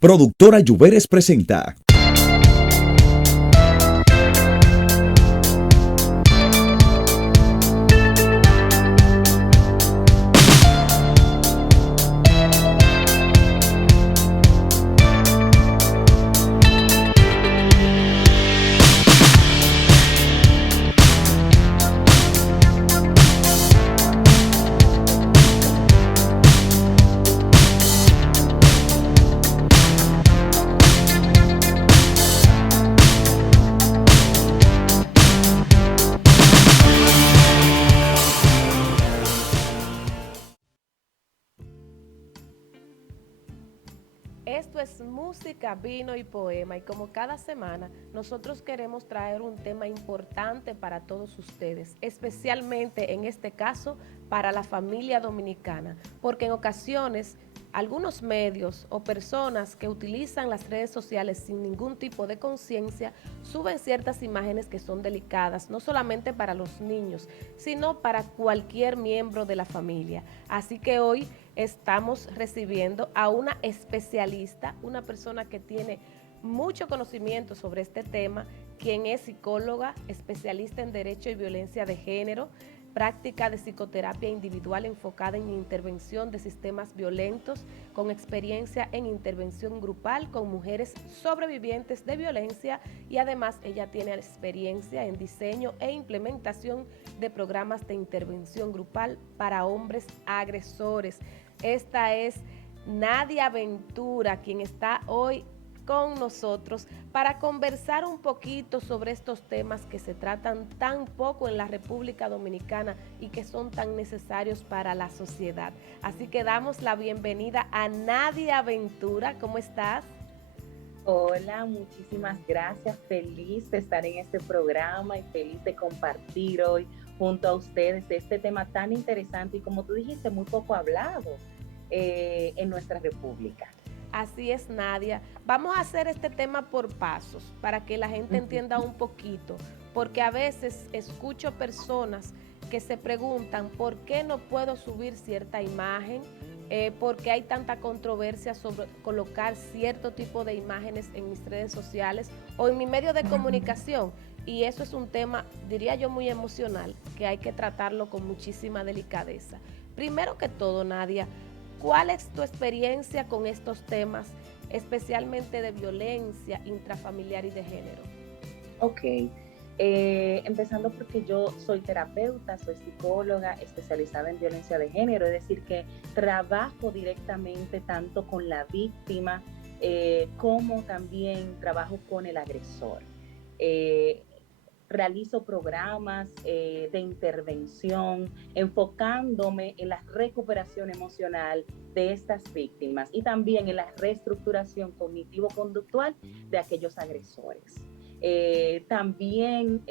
Productora Lluveres presenta. Esto es música, vino y poema y como cada semana nosotros queremos traer un tema importante para todos ustedes, especialmente en este caso para la familia dominicana, porque en ocasiones algunos medios o personas que utilizan las redes sociales sin ningún tipo de conciencia suben ciertas imágenes que son delicadas, no solamente para los niños, sino para cualquier miembro de la familia. Así que hoy estamos recibiendo a una especialista, una persona que tiene mucho conocimiento sobre este tema, quien es psicóloga, especialista en Derecho y Violencia de Género, práctica de psicoterapia individual enfocada en intervención de sistemas violentos, con experiencia en intervención grupal con mujeres sobrevivientes de violencia y además ella tiene experiencia en diseño e implementación de programas de intervención grupal para hombres agresores. Esta es Nadia Ventura, quien está hoy con nosotros para conversar un poquito sobre estos temas que se tratan tan poco en la República Dominicana y que son tan necesarios para la sociedad. Así que damos la bienvenida a Nadia Ventura. ¿Cómo estás? Hola, muchísimas gracias. Feliz de estar en este programa y feliz de compartir hoy junto a ustedes de este tema tan interesante y, como tú dijiste, muy poco hablado en nuestra república. Así es, Nadia. Vamos a hacer este tema por pasos para que la gente entienda un poquito, porque a veces escucho personas que se preguntan por qué no puedo subir cierta imagen, por qué hay tanta controversia sobre colocar cierto tipo de imágenes en mis redes sociales o en mi medio de comunicación. Y eso es un tema, diría yo, muy emocional, que hay que tratarlo con muchísima delicadeza. Primero que todo, Nadia, ¿cuál es tu experiencia con estos temas, especialmente de violencia intrafamiliar y de género? Ok, empezando porque yo soy terapeuta, soy psicóloga especializada en violencia de género, es decir, que trabajo directamente tanto con la víctima como también trabajo con el agresor. Eh, Realizo programas de intervención enfocándome en la recuperación emocional de estas víctimas y también en la reestructuración cognitivo-conductual de aquellos agresores. También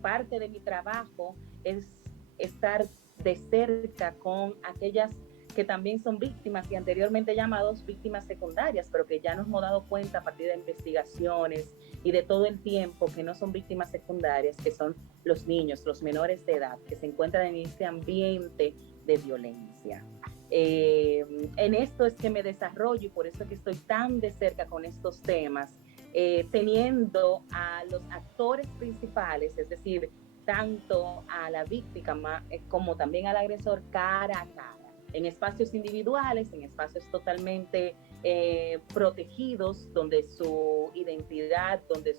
parte de mi trabajo es estar de cerca con aquellas que también son víctimas y anteriormente llamados víctimas secundarias, pero que ya nos hemos dado cuenta a partir de investigaciones y de todo el tiempo que no son víctimas secundarias, que son los niños, los menores de edad, que se encuentran en este ambiente de violencia. En esto es que me desarrollo y por eso es que estoy tan de cerca con estos temas, teniendo a los actores principales, es decir, tanto a la víctima como también al agresor cara a cara, en espacios individuales, en espacios totalmente protegidos, donde su identidad, donde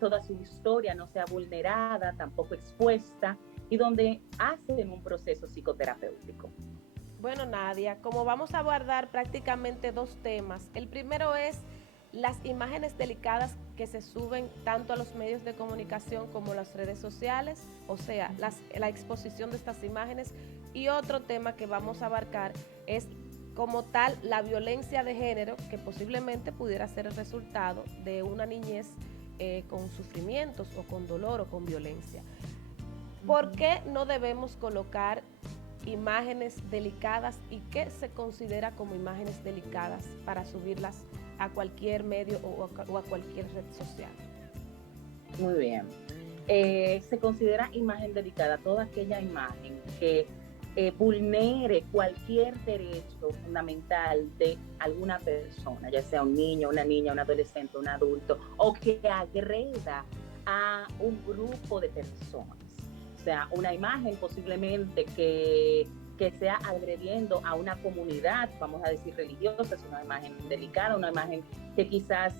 toda su historia no sea vulnerada, tampoco expuesta, y donde hacen un proceso psicoterapéutico. Bueno, Nadia, como vamos a abordar prácticamente dos temas, el primero es las imágenes delicadas que se suben tanto a los medios de comunicación como a las redes sociales, o sea, la exposición de estas imágenes, y otro tema que vamos a abarcar es como tal la violencia de género que posiblemente pudiera ser el resultado de una niñez con sufrimientos o con dolor o con violencia. ¿Por qué no debemos colocar imágenes delicadas y qué se considera como imágenes delicadas para subirlas a cualquier medio o a cualquier red social? Muy bien. Se considera imagen delicada toda aquella imagen que vulnere cualquier derecho fundamental de alguna persona, ya sea un niño, una niña, un adolescente, un adulto, o que agreda a un grupo de personas. O sea, una imagen posiblemente que sea agrediendo a una comunidad, vamos a decir religiosa, es una imagen delicada, una imagen que quizás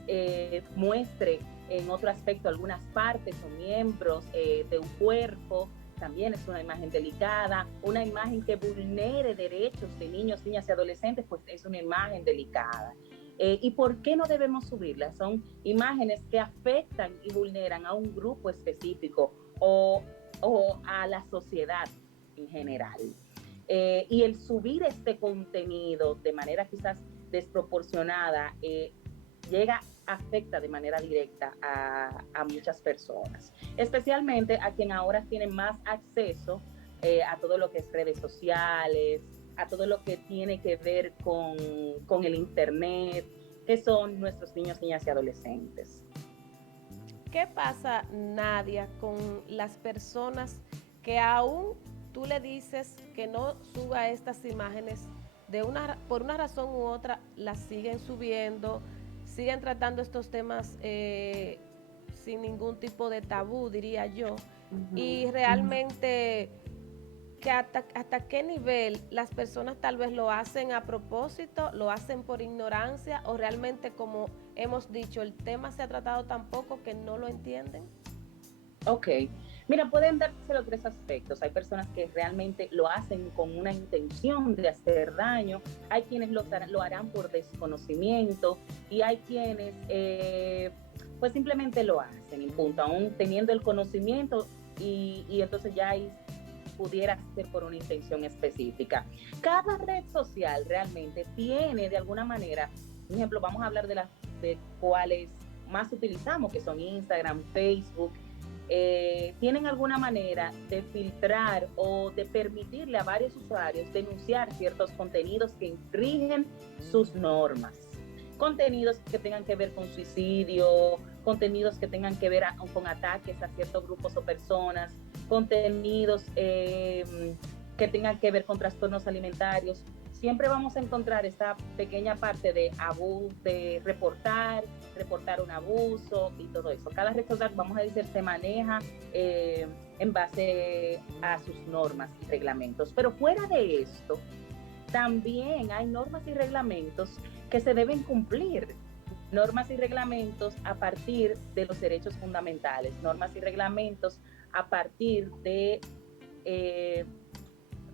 muestre en otro aspecto algunas partes o miembros de un cuerpo, también es una imagen delicada. Una imagen que vulnere derechos de niños, niñas y adolescentes, pues es una imagen delicada. ¿Y por qué no debemos subirlas? Son imágenes que afectan y vulneran a un grupo específico o a la sociedad en general. Y el subir este contenido de manera quizás desproporcionada afecta de manera directa a muchas personas, especialmente a quien ahora tienen más acceso a todo lo que es redes sociales, a todo lo que tiene que ver con el internet, que son nuestros niños, niñas y adolescentes. ¿Qué pasa, Nadia, con las personas que aún tú le dices que no suba estas imágenes, por una razón u otra las siguen subiendo, siguen tratando estos temas sin ningún tipo de tabú, diría yo, y realmente que hasta qué nivel las personas tal vez lo hacen a propósito, lo hacen por ignorancia o realmente, como hemos dicho, el tema se ha tratado tan poco que no lo entienden? Ok, mira, pueden darse los tres aspectos. Hay personas que realmente lo hacen con una intención de hacer daño, hay quienes lo harán por desconocimiento y hay quienes pues simplemente lo hacen y punto, aún teniendo el conocimiento y entonces ya ahí pudiera ser por una intención específica. Cada red social realmente tiene de alguna manera, por ejemplo, vamos a hablar de cuáles más utilizamos, que son Instagram, Facebook, tienen alguna manera de filtrar o de permitirle a varios usuarios denunciar ciertos contenidos que infringen sus normas. Contenidos que tengan que ver con suicidio, contenidos que tengan que ver con ataques a ciertos grupos o personas, contenidos que tengan que ver con trastornos alimentarios. Siempre vamos a encontrar esta pequeña parte de reportar un abuso y todo eso. Cada red social, vamos a decir, se maneja en base a sus normas y reglamentos. Pero fuera de esto, también hay normas y reglamentos que se deben cumplir. Normas y reglamentos a partir de los derechos fundamentales, normas y reglamentos a partir de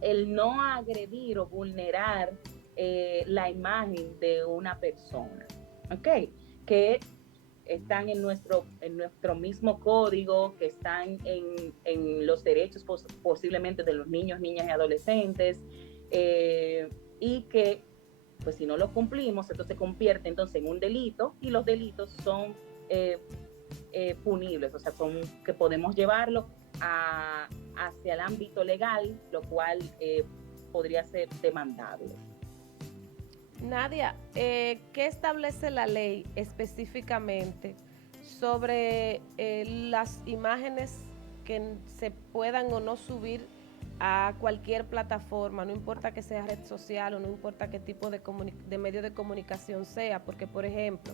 el no agredir o vulnerar la imagen de una persona, ¿ok? Que están en nuestro mismo código, que están en los derechos posiblemente de los niños, niñas y adolescentes, y que pues si no lo cumplimos, esto se convierte entonces en un delito y los delitos son punibles, o sea, que podemos llevarlo hacia el ámbito legal, lo cual podría ser demandable. Nadia, ¿qué establece la ley específicamente sobre las imágenes que se puedan o no subir a cualquier plataforma, no importa que sea red social o no importa qué tipo de medio de comunicación sea? Porque, por ejemplo,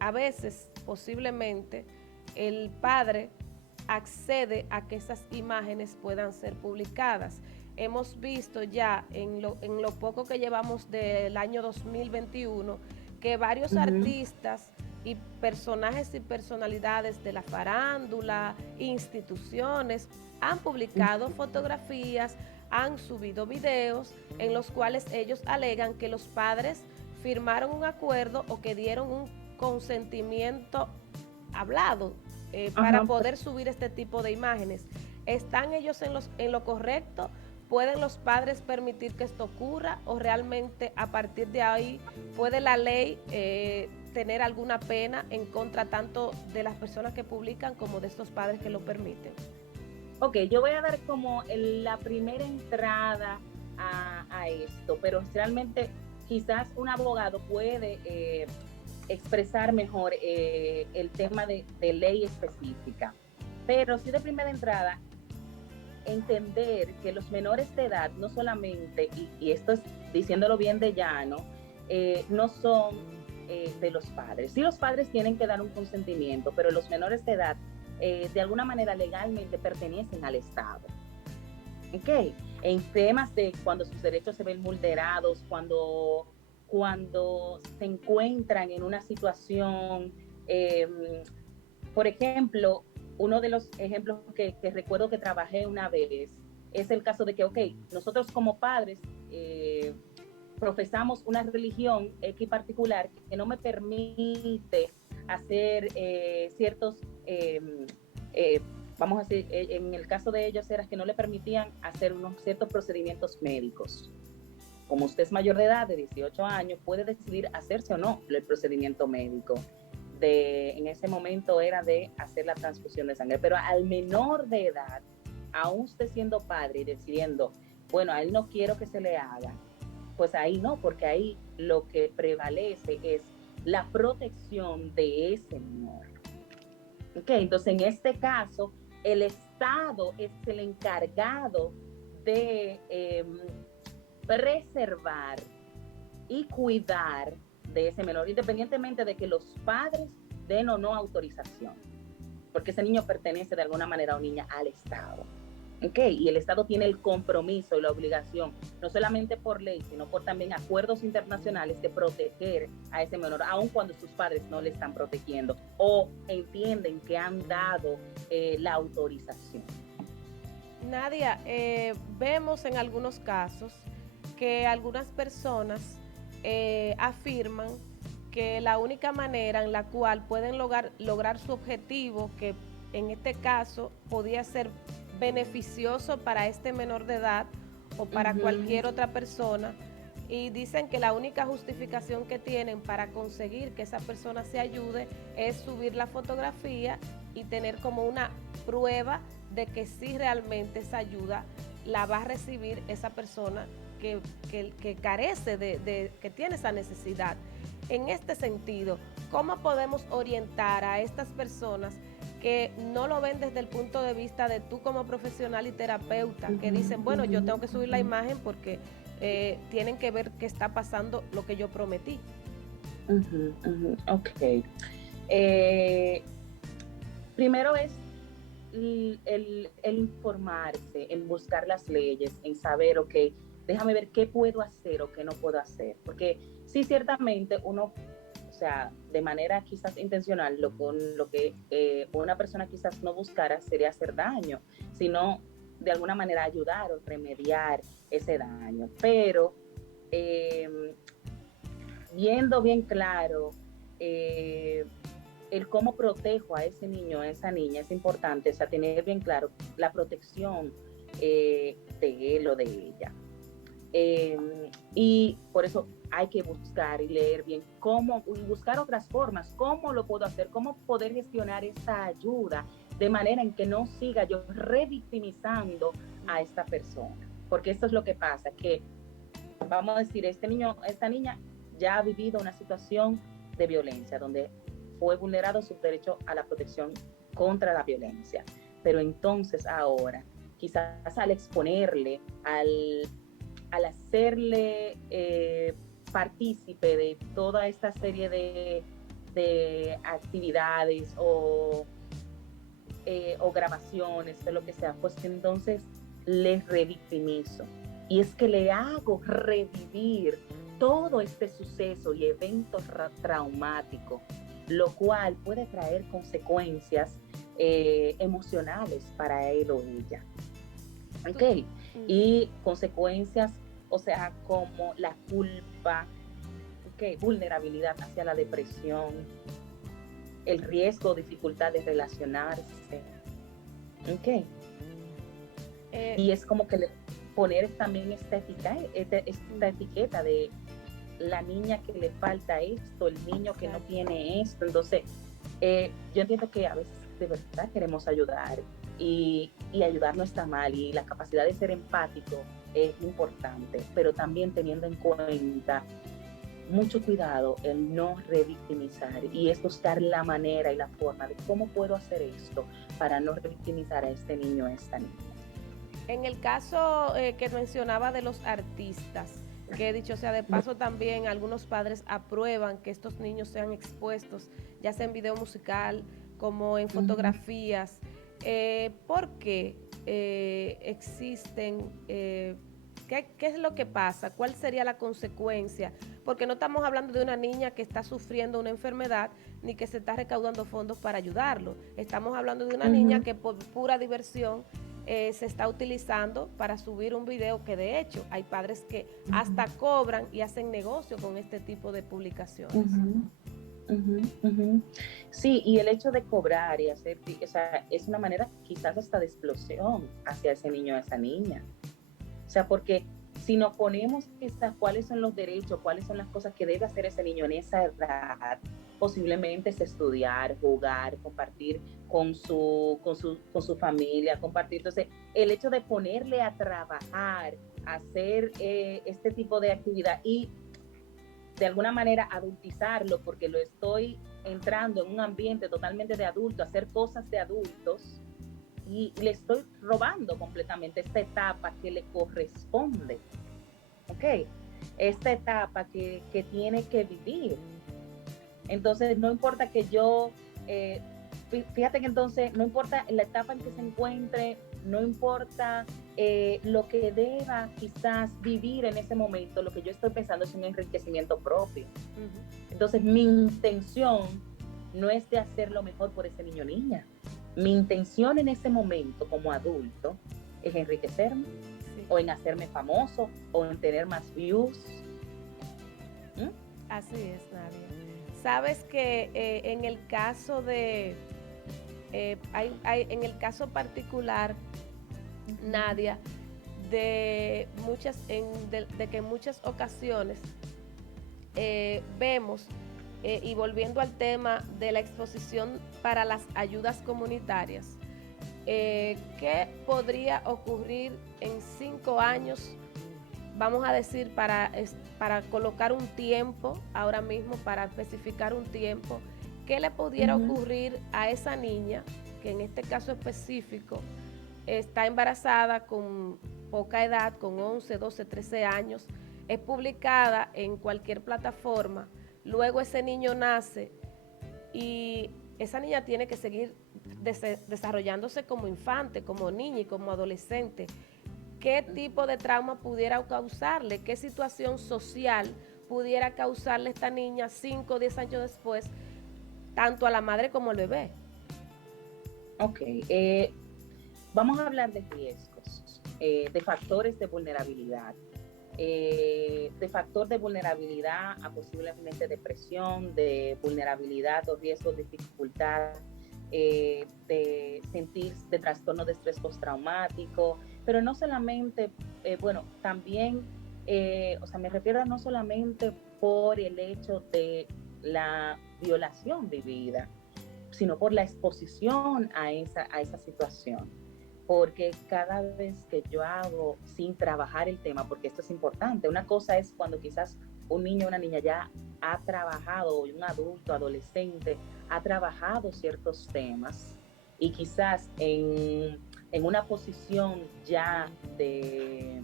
a veces, posiblemente, el padre accede a que esas imágenes puedan ser publicadas. Hemos visto ya en lo poco que llevamos del año 2021 que varios artistas y personajes y personalidades de la farándula, instituciones, han publicado fotografías, han subido videos en los cuales ellos alegan que los padres firmaron un acuerdo o que dieron un consentimiento hablado para poder subir este tipo de imágenes. ¿Están ellos en lo correcto? ¿Pueden los padres permitir que esto ocurra o realmente a partir de ahí puede la ley tener alguna pena en contra tanto de las personas que publican como de estos padres que lo permiten? Ok, yo voy a dar como la primera entrada a esto, pero realmente quizás un abogado puede expresar mejor el tema de ley específica. Pero sí, de primera entrada, entender que los menores de edad no solamente, y esto es diciéndolo bien de llano, no son de los padres. Sí, los padres tienen que dar un consentimiento, pero los menores de edad de alguna manera legalmente pertenecen al Estado. ¿Ok? En temas de cuando sus derechos se ven vulnerados, cuando se encuentran en una situación, por ejemplo, uno de los ejemplos que recuerdo que trabajé una vez es el caso de que, ok, nosotros como padres profesamos una religión X particular que no me permite hacer ciertos, vamos a decir, en el caso de ellos era que no le permitían hacer unos ciertos procedimientos médicos. Como usted es mayor de edad, de 18 años, puede decidir hacerse o no el procedimiento médico. En ese momento era de hacer la transfusión de sangre, pero al menor de edad, aún usted siendo padre y decidiendo, bueno, a él no quiero que se le haga, pues ahí no, porque ahí lo que prevalece es la protección de ese menor. Okay, entonces en este caso, el Estado es el encargado de preservar y cuidar de ese menor, independientemente de que los padres den o no autorización, porque ese niño pertenece de alguna manera o niña al Estado. Okay, y el Estado tiene el compromiso y la obligación, no solamente por ley, sino por también acuerdos internacionales, de proteger a ese menor, aun cuando sus padres no le están protegiendo o entienden que han dado la autorización. Nadia, vemos en algunos casos que algunas personas afirman que la única manera en la cual pueden lograr su objetivo, que en este caso podía ser beneficioso para este menor de edad o para cualquier otra persona, y dicen que la única justificación que tienen para conseguir que esa persona se ayude es subir la fotografía y tener como una prueba de que sí realmente esa ayuda la va a recibir esa persona que carece que tiene esa necesidad. En este sentido, ¿cómo podemos orientar a estas personas que no lo ven desde el punto de vista de tú como profesional y terapeuta, que dicen, bueno, yo tengo que subir la imagen porque tienen que ver qué está pasando, lo que yo prometí? Ok. Primero es el informarse, en buscar las leyes, en saber, ok, déjame ver qué puedo hacer o qué no puedo hacer. Porque sí, ciertamente uno, o sea, de manera quizás intencional, lo que una persona quizás no buscara sería hacer daño, sino de alguna manera ayudar o remediar ese daño. Pero viendo bien claro el cómo protejo a ese niño, a esa niña, es importante, o sea, tener bien claro la protección de él o de ella. Y por eso hay que buscar y leer bien cómo, y buscar otras formas, cómo lo puedo hacer, cómo poder gestionar esta ayuda de manera en que no siga yo revictimizando a esta persona. Porque esto es lo que pasa, que vamos a decir, este niño, esta niña ya ha vivido una situación de violencia, donde fue vulnerado su derecho a la protección contra la violencia. Pero entonces ahora, quizás al exponerle, al hacerle partícipe de toda esta serie de actividades o grabaciones, de lo que sea, pues entonces les revictimizo. Y es que le hago revivir todo este suceso y evento traumático, lo cual puede traer consecuencias emocionales para él o ella. Ok, y consecuencias, o sea, como la culpa, okay, vulnerabilidad hacia la depresión, el riesgo o dificultad de relacionarse. Ok. Y es como que le poner también esta etiqueta de la niña que le falta esto, el niño que no tiene esto. Entonces, yo entiendo que a veces de verdad queremos ayudar y ayudar no está mal, y la capacidad de ser empático es importante, pero también teniendo en cuenta mucho cuidado el no revictimizar, y es buscar la manera y la forma de cómo puedo hacer esto para no revictimizar a este niño o a esta niña. En el caso que mencionaba de los artistas, que dicho sea de paso también algunos padres aprueban que estos niños sean expuestos, ya sea en video musical como en fotografías. ¿Por qué existen? ¿Qué es lo que pasa? ¿Cuál sería la consecuencia? Porque no estamos hablando de una niña que está sufriendo una enfermedad ni que se está recaudando fondos para ayudarlo. Estamos hablando de una niña que por pura diversión se está utilizando para subir un video, que de hecho hay padres que hasta cobran y hacen negocio con este tipo de publicaciones. Sí, y el hecho de cobrar y hacer, o sea, es una manera quizás hasta de explosión hacia ese niño o esa niña. O sea, porque si nos ponemos cuáles son los derechos, cuáles son las cosas que debe hacer ese niño en esa edad, posiblemente es estudiar, jugar, compartir con su familia, compartir. Entonces, el hecho de ponerle a trabajar, hacer este tipo de actividad y de alguna manera adultizarlo, porque lo estoy entrando en un ambiente totalmente de adulto, hacer cosas de adultos, y le estoy robando completamente esta etapa que le corresponde, ¿ok? Esta etapa que tiene que vivir. Entonces, no importa que yo, fíjate que entonces, no importa la etapa en que se encuentre, no importa lo que deba quizás vivir en ese momento, lo que yo estoy pensando es un enriquecimiento propio. Entonces, mi intención no es de hacer lo mejor por ese niño o niña. Mi intención en ese momento como adulto es enriquecerme, o en hacerme famoso, o en tener más views. Así es, Nadia. Sabes que en el caso de, en el caso particular, Nadia, de que en muchas ocasiones vemos, y volviendo al tema de la exposición para las ayudas comunitarias, ¿qué podría ocurrir en 5 años? Vamos a decir, para colocar un tiempo, ahora mismo, para especificar un tiempo, ¿qué le pudiera ocurrir a esa niña, que en este caso específico está embarazada con poca edad, con 11, 12, 13 años, es publicada en cualquier plataforma, luego ese niño nace y esa niña tiene que seguir desarrollándose como infante, como niña y como adolescente? ¿Qué tipo de trauma pudiera causarle? ¿Qué situación social pudiera causarle a esta niña 5 o 10 años después, tanto a la madre como al bebé? Ok, vamos a hablar de riesgos, de factores de vulnerabilidad. De factor de vulnerabilidad a posiblemente depresión, de vulnerabilidad o riesgo de dificultad, de sentir de trastorno de estrés postraumático, pero no solamente, bueno, también, o sea, me refiero a no solamente por el hecho de la violación vivida, sino por la exposición a esa situación. Porque cada vez que yo hago sin trabajar el tema, porque esto es importante, una cosa es cuando quizás un niño o una niña ya ha trabajado, un adulto, adolescente, ha trabajado ciertos temas y quizás en una posición ya de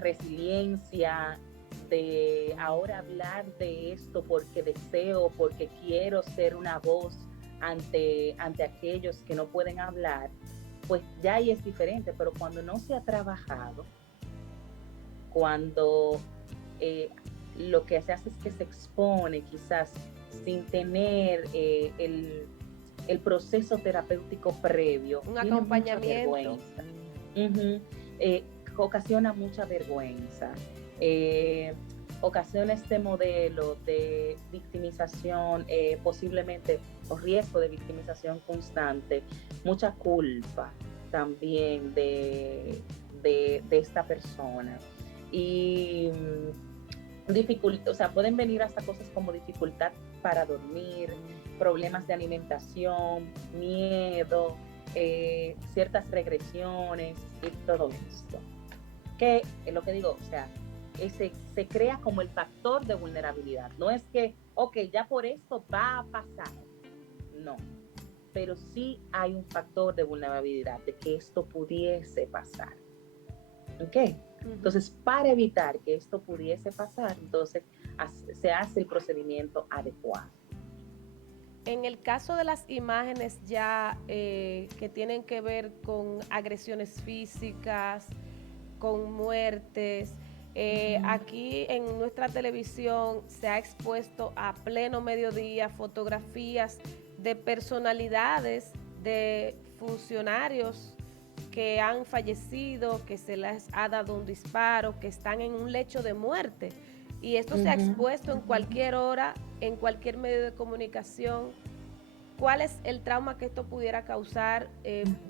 resiliencia, de ahora hablar de esto porque deseo, porque quiero ser una voz ante aquellos que no pueden hablar, pues ya ahí es diferente. Pero cuando no se ha trabajado, cuando lo que se hace es que se expone quizás sin tener el proceso terapéutico previo, un acompañamiento, ocasiona mucha vergüenza, ocasiona este modelo de victimización, posiblemente, o riesgo de victimización constante, mucha culpa también de esta persona. Y o sea, pueden venir hasta cosas como dificultad para dormir, problemas de alimentación, miedo, ciertas regresiones y todo esto. Que es lo que digo, o sea, se crea como el factor de vulnerabilidad. No es que, ok, ya por esto va a pasar. No. pero sí hay un factor de vulnerabilidad, de que esto pudiese pasar. ¿Ok? Entonces, para evitar que esto pudiese pasar, entonces se hace el procedimiento adecuado. En el caso de las imágenes ya que tienen que ver con agresiones físicas, con muertes, aquí en nuestra televisión se ha expuesto a pleno mediodía fotografías de personalidades, de funcionarios que han fallecido, que se les ha dado un disparo, que están en un lecho de muerte. Y esto se ha expuesto en cualquier hora, en cualquier medio de comunicación. ¿Cuál es el trauma que esto pudiera causar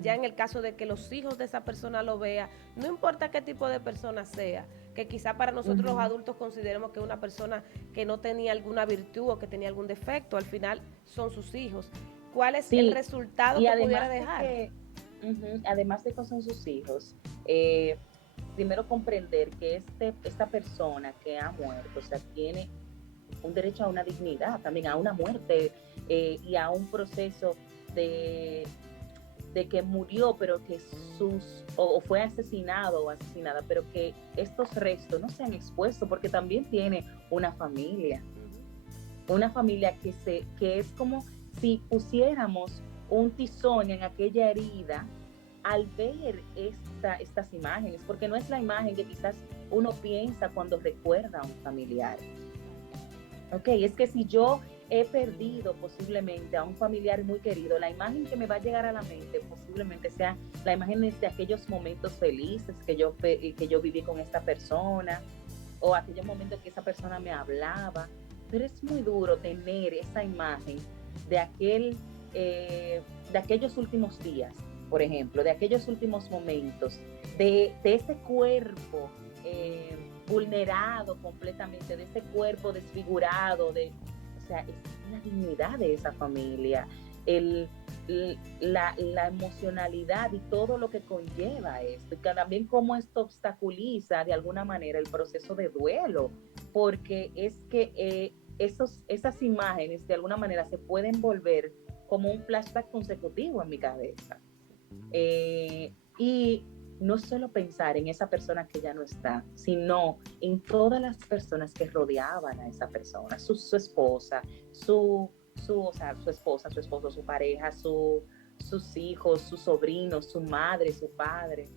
ya en el caso de que los hijos de esa persona lo vean? No importa qué tipo de persona sea, que quizá para nosotros los adultos consideremos que una persona que no tenía alguna virtud o que tenía algún defecto, al final son sus hijos. ¿Cuál es el resultado que pudiera dejar? Además de que son sus hijos, primero comprender que esta persona que ha muerto, o sea, tiene un derecho a una dignidad, también a una muerte y a un proceso de que murió, pero que o fue asesinado o asesinada, pero que estos restos no sean expuestos, porque también tiene una familia que es como si pusiéramos un tizón en aquella herida al ver estas imágenes, porque no es la imagen que quizás uno piensa cuando recuerda a un familiar. Ok, es que si yo he perdido posiblemente a un familiar muy querido, la imagen que me va a llegar a la mente posiblemente sea la imagen de aquellos momentos felices que yo viví con esta persona, o aquellos momentos que esa persona me hablaba. Pero es muy duro tener esa imagen de aquellos últimos días, por ejemplo, de aquellos últimos momentos, de ese cuerpo vulnerado completamente, de ese cuerpo desfigurado, o sea, es la dignidad de esa familia, la emocionalidad y todo lo que conlleva esto, y también cómo esto obstaculiza de alguna manera el proceso de duelo, porque es que esas imágenes de alguna manera se pueden volver como un flashback consecutivo en mi cabeza. Y no solo pensar en esa persona que ya no está, sino en todas las personas que rodeaban a esa persona, su esposa, su esposa, su esposo, su pareja, sus hijos, sus sobrinos, su madre, su padre.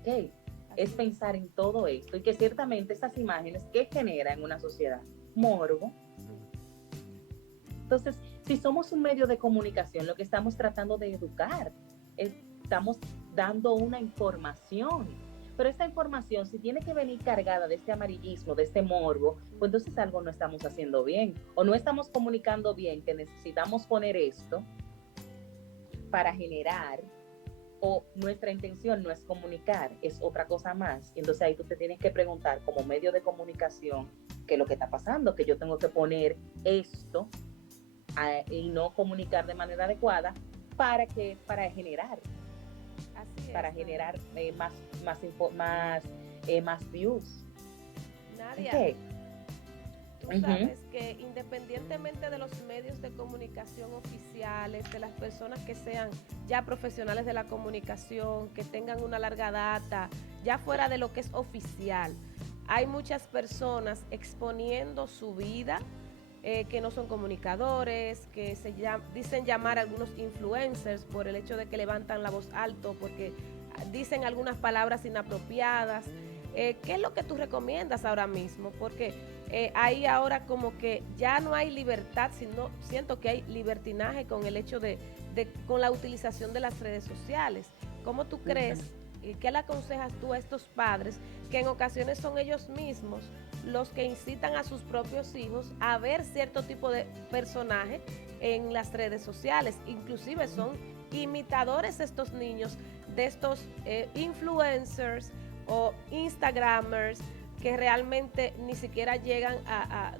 Okay. Es pensar en todo esto y que ciertamente esas imágenes que generan en una sociedad morbo. Entonces, si somos un medio de comunicación, lo que estamos tratando de educar, estamos dando una información, pero esta información, si tiene que venir cargada de este amarillismo, de este morbo, pues entonces algo no estamos haciendo bien, o no estamos comunicando bien, que necesitamos poner esto para generar, o nuestra intención no es comunicar, es otra cosa más. Y entonces ahí tú te tienes que preguntar como medio de comunicación qué es lo que está pasando, que yo tengo que poner esto y no comunicar de manera adecuada para generar. Así para es, generar más views. Nadia, okay. Tú sabes que independientemente de los medios de comunicación oficiales, de las personas que sean ya profesionales de la comunicación, que tengan una larga data, ya fuera de lo que es oficial, hay muchas personas exponiendo su vida, que no son comunicadores, que dicen llamar a algunos influencers por el hecho de que levantan la voz alto, porque dicen algunas palabras inapropiadas. ¿Qué es lo que tú recomiendas ahora mismo? Porque hay ahora como que ya no hay libertad, sino siento que hay libertinaje con el hecho con la utilización de las redes sociales. ¿Cómo tú crees? ¿Qué le aconsejas tú a estos padres que en ocasiones son ellos mismos los que incitan a sus propios hijos a ver cierto tipo de personaje en las redes sociales? Inclusive son imitadores estos niños de estos influencers o instagramers que realmente ni siquiera llegan a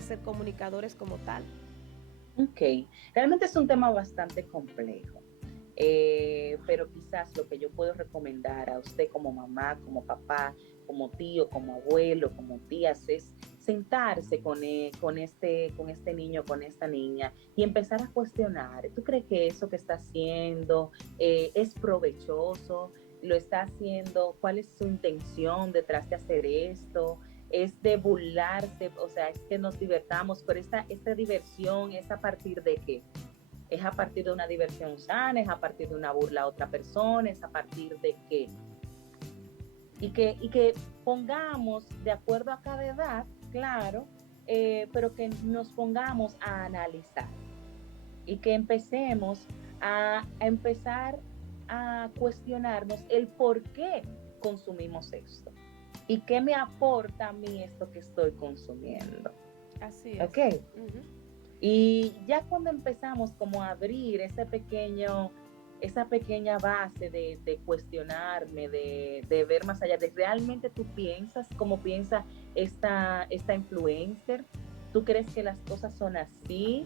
ser comunicadores como tal. Ok, realmente es un tema bastante complejo. Pero quizás lo que yo puedo recomendar a usted como mamá, como papá, como tío, como abuelo, como tías, es sentarse con este niño, con esta niña y empezar a cuestionar, ¿tú crees que eso que está haciendo es provechoso? ¿Lo está haciendo? ¿Cuál es su intención detrás de hacer esto? ¿Es de burlarse? O sea, es que nos divertamos, pero esta diversión es a partir de qué? ¿Es a partir de una diversión sana? ¿Es a partir de una burla a otra persona? ¿Es a partir de qué? Y que pongamos de acuerdo a cada edad, claro, pero que nos pongamos a analizar y que empecemos a empezar a cuestionarnos el por qué consumimos esto y qué me aporta a mí esto que estoy consumiendo. Así es. ¿Ok? Uh-huh. Y ya cuando empezamos como a abrir esa pequeña base de cuestionarme, de ver más allá, de realmente tú piensas como piensa esta influencer, tú crees que las cosas son así.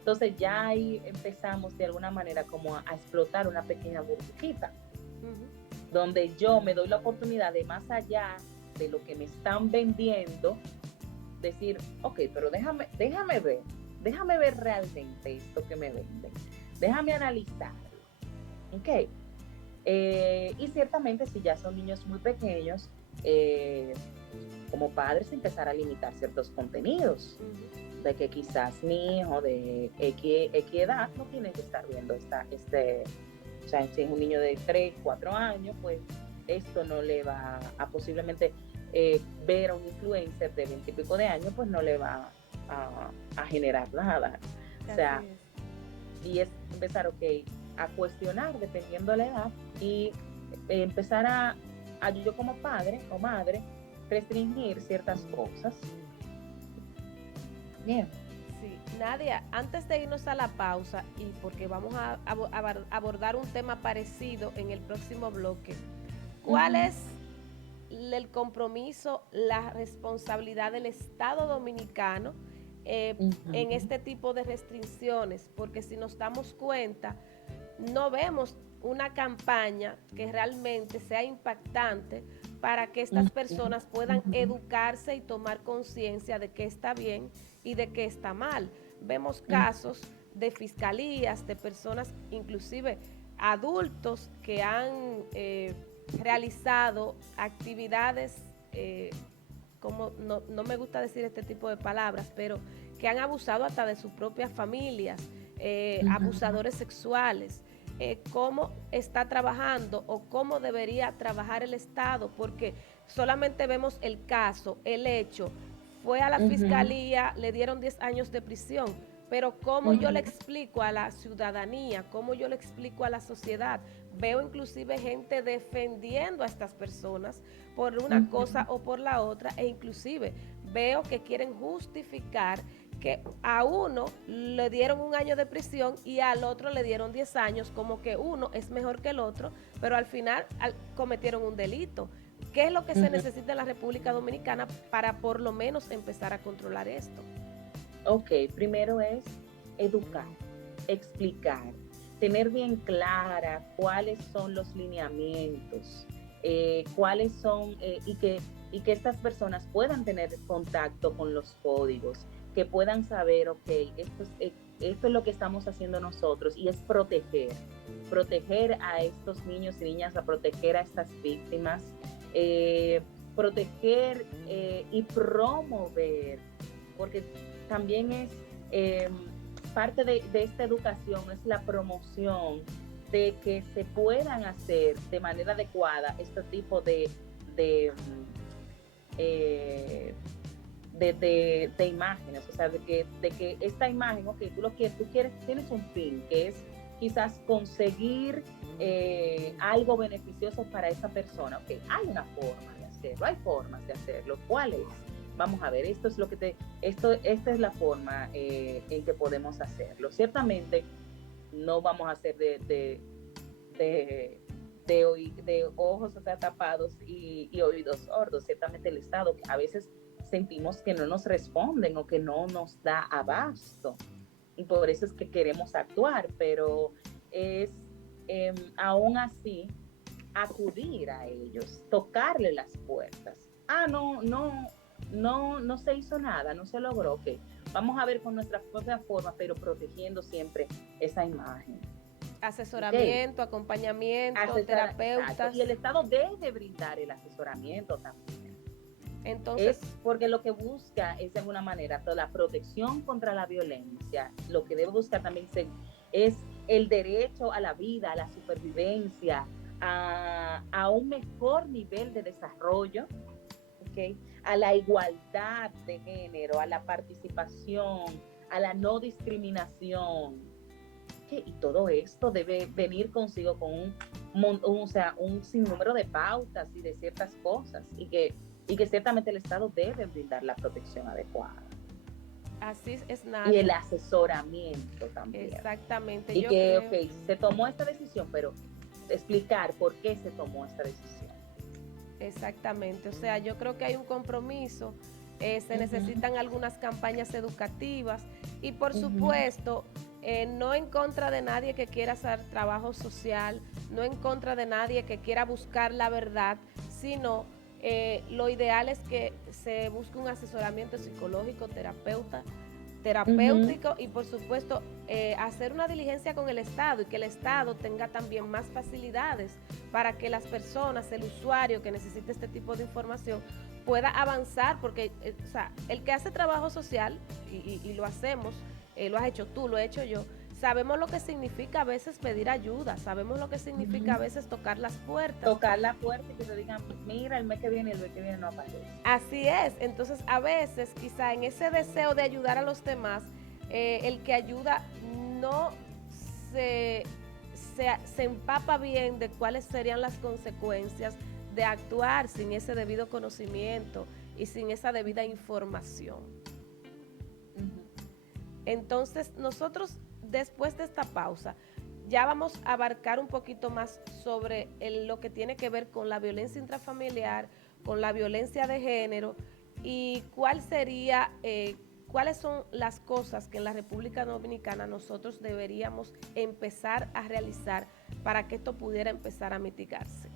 Entonces ya ahí empezamos de alguna manera como a explotar una pequeña burbujita, uh-huh, donde yo me doy la oportunidad de más allá de lo que me están vendiendo, decir, ok, pero déjame ver realmente esto que me venden, déjame analizar, ok. Y ciertamente si ya son niños muy pequeños, como padres empezar a limitar ciertos contenidos, uh-huh, de que quizás mi hijo de X edad no tiene que estar viendo o sea, si es un niño de 3, 4 años, pues esto no le va a posiblemente ver a un influencer de 20 y pico de años, pues no le va a generar nada. O sea, y es empezar, a cuestionar dependiendo de la edad y empezar a yo como padre o madre restringir ciertas cosas. Bien. Sí, Nadia, antes de irnos a la pausa y porque vamos a abordar un tema parecido en el próximo bloque, ¿cuál uh-huh. es el compromiso, la responsabilidad del Estado Dominicano uh-huh. en este tipo de restricciones? Porque si nos damos cuenta, no vemos una campaña que realmente sea impactante para que estas personas puedan educarse y tomar conciencia de qué está bien y de qué está mal. Vemos casos de fiscalías, de personas, inclusive adultos, que han realizado actividades, como no me gusta decir este tipo de palabras, pero que han abusado hasta de sus propias familias, abusadores sexuales. Cómo está trabajando o cómo debería trabajar el Estado, porque solamente vemos el caso, el hecho, fue a la uh-huh. fiscalía, le dieron 10 años de prisión, pero cómo uh-huh. yo le explico a la ciudadanía, cómo yo le explico a la sociedad. Veo inclusive gente defendiendo a estas personas por una uh-huh. cosa o por la otra, e inclusive veo que quieren justificar que a uno le dieron 1 año de prisión y al otro le dieron 10 años, como que uno es mejor que el otro, pero al final cometieron un delito. ¿Qué es lo que uh-huh. se necesita en la República Dominicana para por lo menos empezar a controlar esto? Ok, primero es educar, explicar, tener bien clara cuáles son los lineamientos, cuáles son, y que estas personas puedan tener contacto con los códigos, que puedan saber, esto es lo que estamos haciendo nosotros, y es proteger a estos niños y niñas, a proteger a estas víctimas, proteger y promover, porque también es parte de esta educación, es la promoción de que se puedan hacer de manera adecuada este tipo de imágenes, o sea, de que esta imagen, tú tienes un fin, que es quizás conseguir algo beneficioso para esa persona. Hay una forma de hacerlo, hay formas de hacerlo. ¿Cuál es? Vamos a ver, esta es la forma en que podemos hacerlo. Ciertamente no vamos a hacer de ojos, o sea, tapados y oídos sordos. Ciertamente el Estado, a veces sentimos que no nos responden o que no nos da abasto, y por eso es que queremos actuar, pero es aún así acudir a ellos, tocarle las puertas. no se hizo nada, no se logró, ok, vamos a ver con nuestra propia forma, pero protegiendo siempre esa imagen. Asesoramiento, okay. Acompañamiento, terapeutas. Exacto. Y el Estado debe brindar el asesoramiento también. Entonces, porque lo que busca es de alguna manera toda la protección contra la violencia. Lo que debe buscar también es el derecho a la vida, a la supervivencia, a un mejor nivel de desarrollo, ¿okay? A la igualdad de género, a la participación, a la no discriminación. Y todo esto debe venir consigo con un sinnúmero de pautas y de ciertas cosas y que ciertamente el Estado debe brindar la protección adecuada. Así es, nada. Y el asesoramiento también. Exactamente. Y se tomó esta decisión, pero explicar por qué se tomó esta decisión. Exactamente. O sea, yo creo que hay un compromiso, se necesitan algunas campañas educativas y por supuesto, no en contra de nadie que quiera hacer trabajo social, no en contra de nadie que quiera buscar la verdad, sino lo ideal es que se busque un asesoramiento psicológico, terapéutico y por supuesto hacer una diligencia con el Estado y que el Estado tenga también más facilidades para que las personas, el usuario que necesite este tipo de información pueda avanzar, porque o sea, el que hace trabajo social y lo hacemos, lo has hecho tú, lo he hecho yo, sabemos lo que significa a veces pedir ayuda, sabemos lo que significa a veces tocar las puertas. Tocar la puerta y que te digan, mira, el mes que viene no aparece. Así es, entonces a veces quizá en ese deseo de ayudar a los demás, el que ayuda no se empapa bien de cuáles serían las consecuencias de actuar sin ese debido conocimiento y sin esa debida información. Entonces nosotros, después de esta pausa, ya vamos a abarcar un poquito más sobre lo que tiene que ver con la violencia intrafamiliar, con la violencia de género y cuáles son las cosas que en la República Dominicana nosotros deberíamos empezar a realizar para que esto pudiera empezar a mitigarse.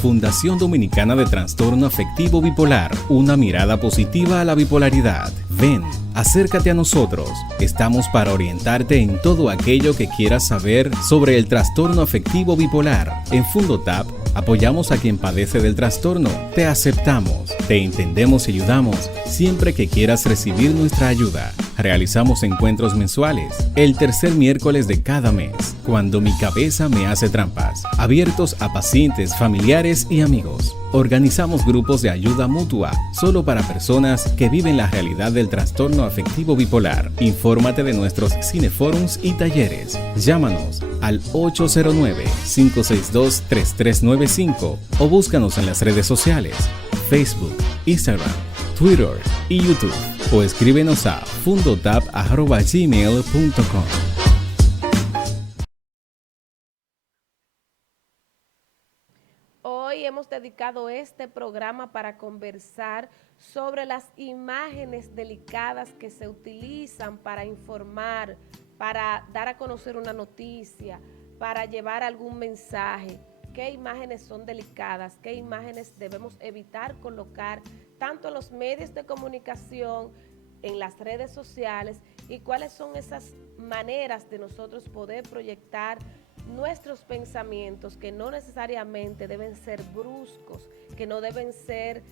Fundación Dominicana de Trastorno Afectivo Bipolar, una mirada positiva a la bipolaridad. Ven, acércate a nosotros. Estamos para orientarte en todo aquello que quieras saber sobre el trastorno afectivo bipolar. En Fundotap apoyamos a quien padece del trastorno. Te aceptamos, te entendemos y ayudamos siempre que quieras recibir nuestra ayuda. Realizamos encuentros mensuales, el tercer miércoles de cada mes, cuando mi cabeza me hace trampas, abiertos a pacientes, familiares y amigos. Organizamos grupos de ayuda mutua, solo para personas que viven la realidad del trastorno afectivo bipolar. Infórmate de nuestros cineforums y talleres. Llámanos al 809-562-3395 o búscanos en las redes sociales, Facebook, Instagram, Twitter y YouTube, o escríbenos a fundotap@gmail.com. Hoy hemos dedicado este programa para conversar sobre las imágenes delicadas que se utilizan para informar, para dar a conocer una noticia, para llevar algún mensaje. ¿Qué imágenes son delicadas? ¿Qué imágenes debemos evitar colocar tanto en los medios de comunicación, en las redes sociales? ¿Y cuáles son esas maneras de nosotros poder proyectar nuestros pensamientos, que no necesariamente deben ser bruscos, que no deben ser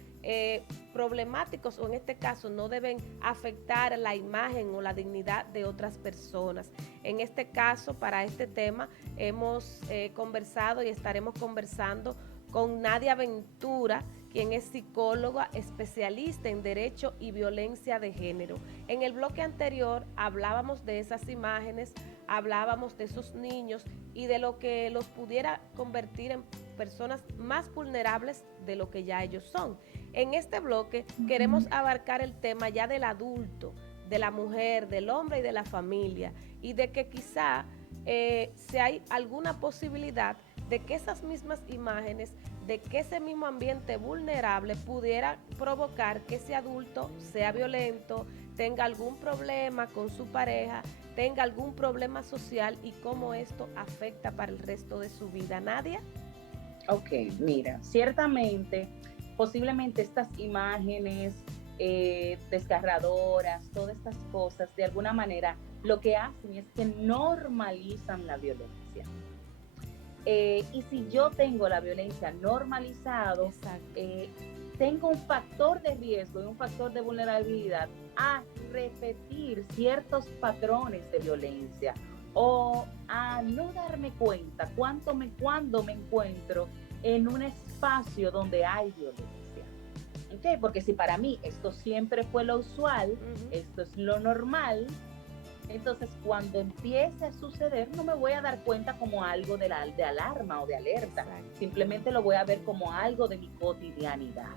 problemáticos, o en este caso no deben afectar la imagen o la dignidad de otras personas? En este caso, para este tema, hemos conversado y estaremos conversando con Nadia Ventura, quien es psicóloga especialista en Derecho y Violencia de Género. En el bloque anterior hablábamos de esas imágenes, hablábamos de esos niños y de lo que los pudiera convertir en personas más vulnerables de lo que ya ellos son. En este bloque queremos abarcar el tema ya del adulto, de la mujer, del hombre y de la familia, y de que quizá si hay alguna posibilidad de que esas mismas imágenes, de que ese mismo ambiente vulnerable pudiera provocar que ese adulto sea violento, tenga algún problema con su pareja, tenga algún problema social y cómo esto afecta para el resto de su vida. Nadia. Ok, mira, ciertamente, posiblemente estas imágenes desgarradoras, todas estas cosas, de alguna manera, lo que hacen es que normalizan la violencia. Y si yo tengo la violencia normalizado, tengo un factor de riesgo y un factor de vulnerabilidad a repetir ciertos patrones de violencia o a no darme cuenta cuando me encuentro en un espacio donde hay violencia. ¿Okay? Porque si para mí esto siempre fue lo usual, esto es lo normal, entonces cuando empiece a suceder no me voy a dar cuenta como algo de alarma o de alerta. Exacto. Simplemente lo voy a ver como algo de mi cotidianidad.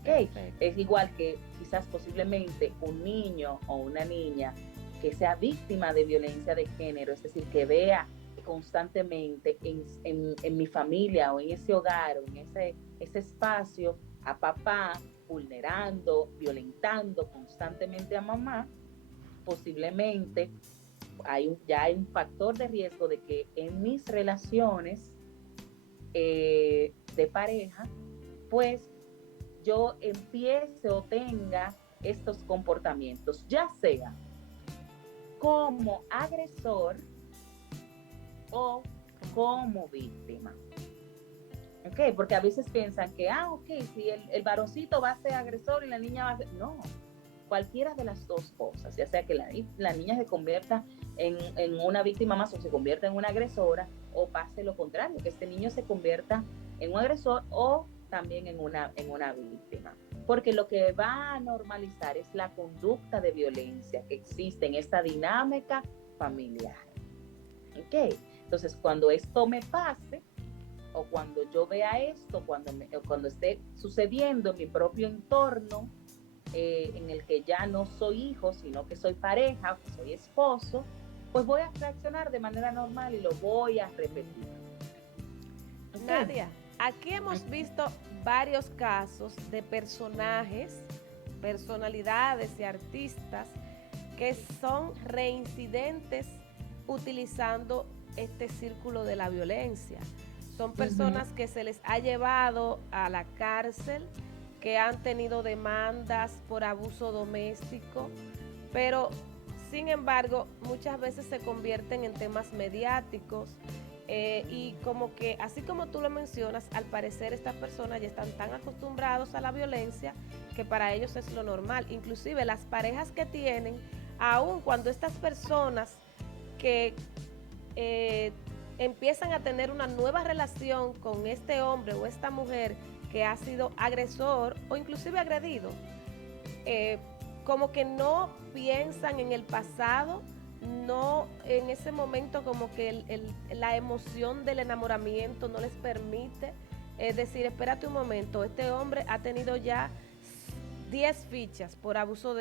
¿Okay? Es igual que quizás posiblemente un niño o una niña que sea víctima de violencia de género, es decir, que vea constantemente en mi familia o en ese hogar o en ese espacio a papá vulnerando, violentando constantemente a mamá, posiblemente ya hay un factor de riesgo de que en mis relaciones de pareja, pues yo empiece o tenga estos comportamientos, ya sea como agresor o como víctima. ¿Ok? Porque a veces piensan que, si el varoncito va a ser agresor y la niña va a ser... No, cualquiera de las dos cosas, ya sea que la niña se convierta en una víctima más o se convierta en una agresora, o pase lo contrario, que este niño se convierta en un agresor o también en una víctima. Porque lo que va a normalizar es la conducta de violencia que existe en esta dinámica familiar. ¿Ok? Entonces, cuando esto me pase, o cuando yo vea esto, cuando esté sucediendo en mi propio entorno, en el que ya no soy hijo, sino que soy pareja, o que soy esposo, pues voy a reaccionar de manera normal y lo voy a repetir. ¿Okay? Nadia, aquí hemos visto varios casos de personalidades y artistas que son reincidentes utilizando este círculo de la violencia. Son personas que se les ha llevado a la cárcel, que han tenido demandas por abuso doméstico, pero sin embargo muchas veces se convierten en temas mediáticos y como que, así como tú lo mencionas, al parecer estas personas ya están tan acostumbrados a la violencia que para ellos es lo normal. Inclusive las parejas que tienen, aun cuando estas personas que empiezan a tener una nueva relación con este hombre o esta mujer que ha sido agresor o inclusive agredido, como que no piensan en el pasado, no en ese momento, como que la emoción del enamoramiento no les permite decir, espérate un momento, este hombre ha tenido ya 10 fichas por abuso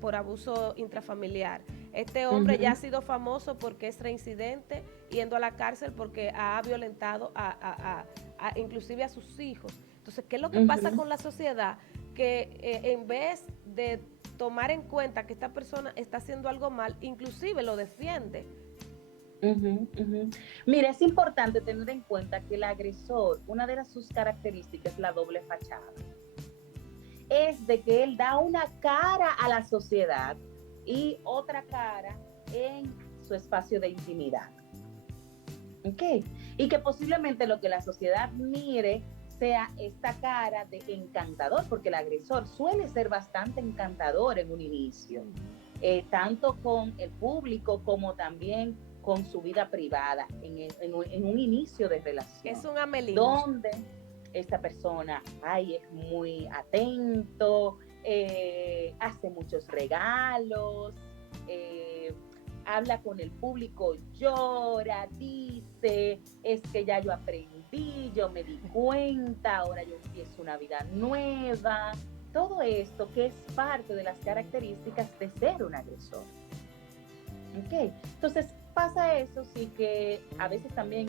por abuso intrafamiliar. Este hombre ya ha sido famoso porque es reincidente, yendo a la cárcel porque ha violentado inclusive a sus hijos. Entonces, ¿qué es lo que pasa con la sociedad? Que en vez de tomar en cuenta que esta persona está haciendo algo mal, inclusive lo defiende. Mira, es importante tener en cuenta que el agresor, una de sus características es la doble fachada. Es de que él da una cara a la sociedad y otra cara en su espacio de intimidad. ¿Ok? Y que posiblemente lo que la sociedad mire sea esta cara de encantador, porque el agresor suele ser bastante encantador en un inicio, tanto con el público como también con su vida privada, en un inicio de relación. Es un Amelín. Donde esta persona es muy atento, hace muchos regalos, habla con el público, llora, dice, es que ya yo aprendí arrepentí, yo me di cuenta, ahora yo empiezo una vida nueva. Todo esto que es parte de las características de ser un agresor. ¿Ok? Entonces pasa eso, sí, que a veces también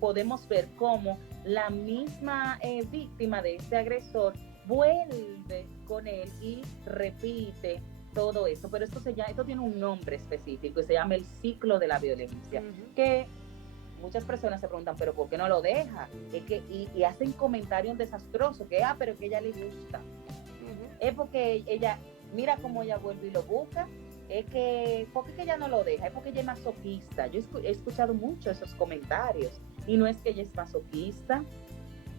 podemos ver cómo la misma víctima de este agresor vuelve con él y repite todo eso, pero esto tiene un nombre específico y se llama el ciclo de la violencia, que muchas personas se preguntan, pero ¿por qué no lo deja? Y hacen comentarios desastrosos, que pero que ella le gusta. Es porque ella, mira cómo ella vuelve y lo busca, porque ella no lo deja, es porque ella es masoquista. Yo he escuchado mucho esos comentarios, y no es que ella es masoquista,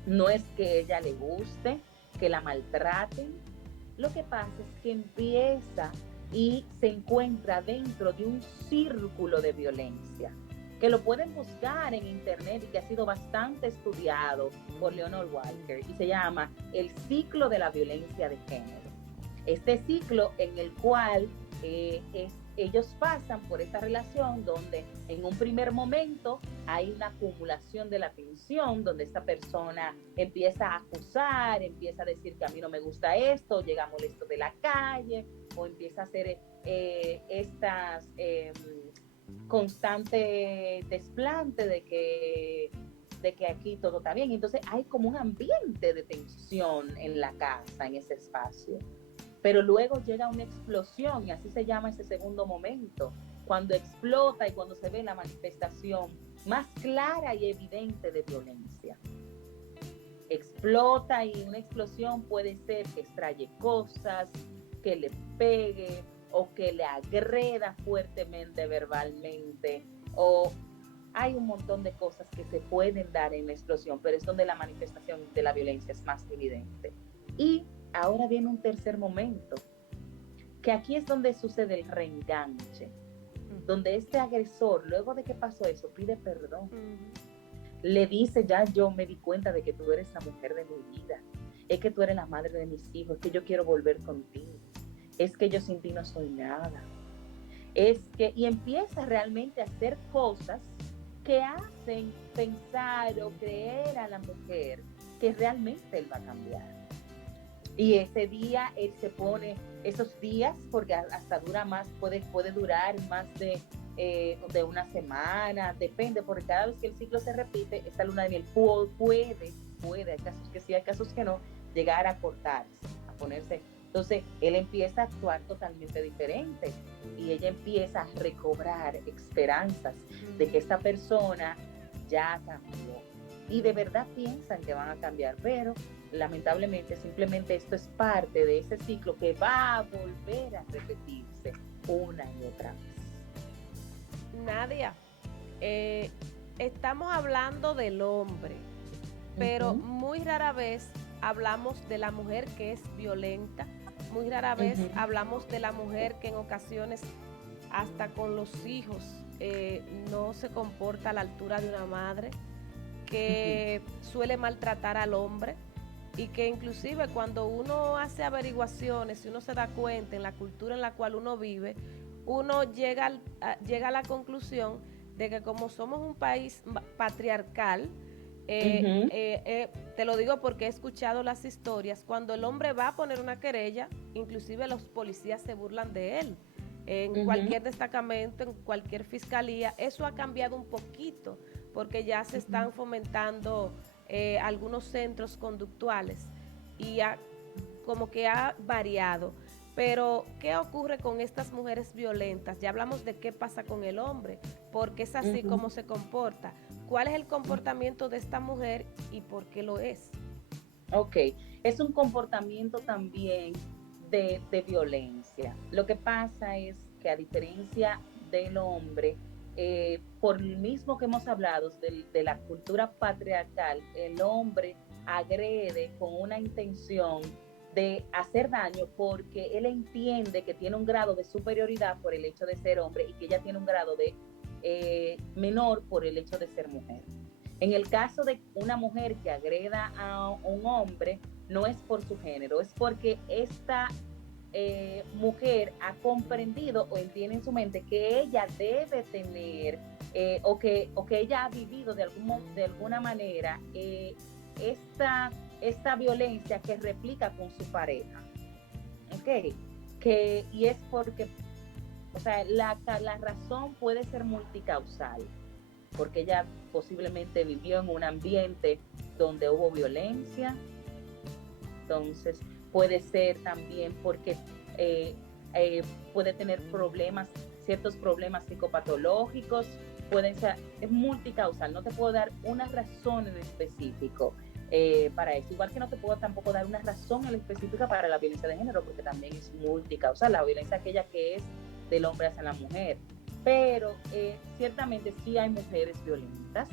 no es que ella le guste, que la maltraten. Lo que pasa es que empieza y se encuentra dentro de un círculo de violencia, que lo pueden buscar en internet y que ha sido bastante estudiado por Leonard Walker, y se llama el ciclo de la violencia de género. Este ciclo en el cual ellos pasan por esta relación donde en un primer momento hay una acumulación de la tensión, donde esta persona empieza a acusar, empieza a decir que a mí no me gusta esto, llega molesto de la calle, o empieza a hacer estas constante desplante de que aquí todo está bien. Entonces hay como un ambiente de tensión en la casa, en ese espacio. Pero luego llega una explosión, y así se llama ese segundo momento, cuando explota y cuando se ve la manifestación más clara y evidente de violencia. Explota, y una explosión puede ser que extraye cosas, que le pegue, o que le agreda fuertemente verbalmente, o hay un montón de cosas que se pueden dar en la explosión, pero es donde la manifestación de la violencia es más evidente. Y ahora viene un tercer momento, que aquí es donde sucede el reenganche, donde este agresor, luego de que pasó eso, pide perdón. Le dice, ya yo me di cuenta de que tú eres la mujer de mi vida, es que tú eres la madre de mis hijos, es que yo quiero volver contigo, es que yo sin ti no soy nada. Y empieza realmente a hacer cosas que hacen pensar o creer a la mujer que realmente él va a cambiar. Y ese día él se pone, esos días, porque hasta dura más, puede durar más de una semana, depende, porque cada vez que el ciclo se repite, esta luna de miel puede, hay casos que sí, hay casos que no, llegar a cortarse, a ponerse. Entonces él empieza a actuar totalmente diferente, y ella empieza a recobrar esperanzas de que esta persona ya cambió, y de verdad piensan que van a cambiar, pero lamentablemente simplemente esto es parte de ese ciclo que va a volver a repetirse una y otra vez. Nadia, estamos hablando del hombre, pero muy rara vez hablamos de la mujer que es violenta, muy rara vez hablamos de la mujer que en ocasiones hasta con los hijos no se comporta a la altura de una madre, que suele maltratar al hombre, y que inclusive cuando uno hace averiguaciones, si uno se da cuenta en la cultura en la cual uno vive, uno llega a la conclusión de que como somos un país patriarcal, te lo digo porque he escuchado las historias, cuando el hombre va a poner una querella, inclusive los policías se burlan de él. En cualquier destacamento, en cualquier fiscalía, eso ha cambiado un poquito, porque ya se están fomentando algunos centros conductuales, y como que ha variado. Pero, ¿qué ocurre con estas mujeres violentas? Ya hablamos de qué pasa con el hombre, porque es así como se comporta. ¿Cuál es el comportamiento de esta mujer y por qué lo es? Ok, es un comportamiento también de violencia. Lo que pasa es que, a diferencia del hombre, por el mismo que hemos hablado de la cultura patriarcal, el hombre agrede con una intención de hacer daño, porque él entiende que tiene un grado de superioridad por el hecho de ser hombre, y que ella tiene un grado de menor por el hecho de ser mujer. En el caso de una mujer que agreda a un hombre, no es por su género, es porque esta mujer ha comprendido o entiende en su mente que ella debe tener o que ella ha vivido de alguna manera esta violencia que replica con su pareja. ¿Ok? Y es porque, o sea, la razón puede ser multicausal, porque ella posiblemente vivió en un ambiente donde hubo violencia. Entonces puede ser también porque puede tener ciertos problemas psicopatológicos, pueden ser, es multicausal, no te puedo dar una razón en específico para eso, igual que no te puedo tampoco dar una razón en específica para la violencia de género, porque también es multicausal, la violencia aquella que es del hombre hacia la mujer, pero ciertamente sí hay mujeres violentas,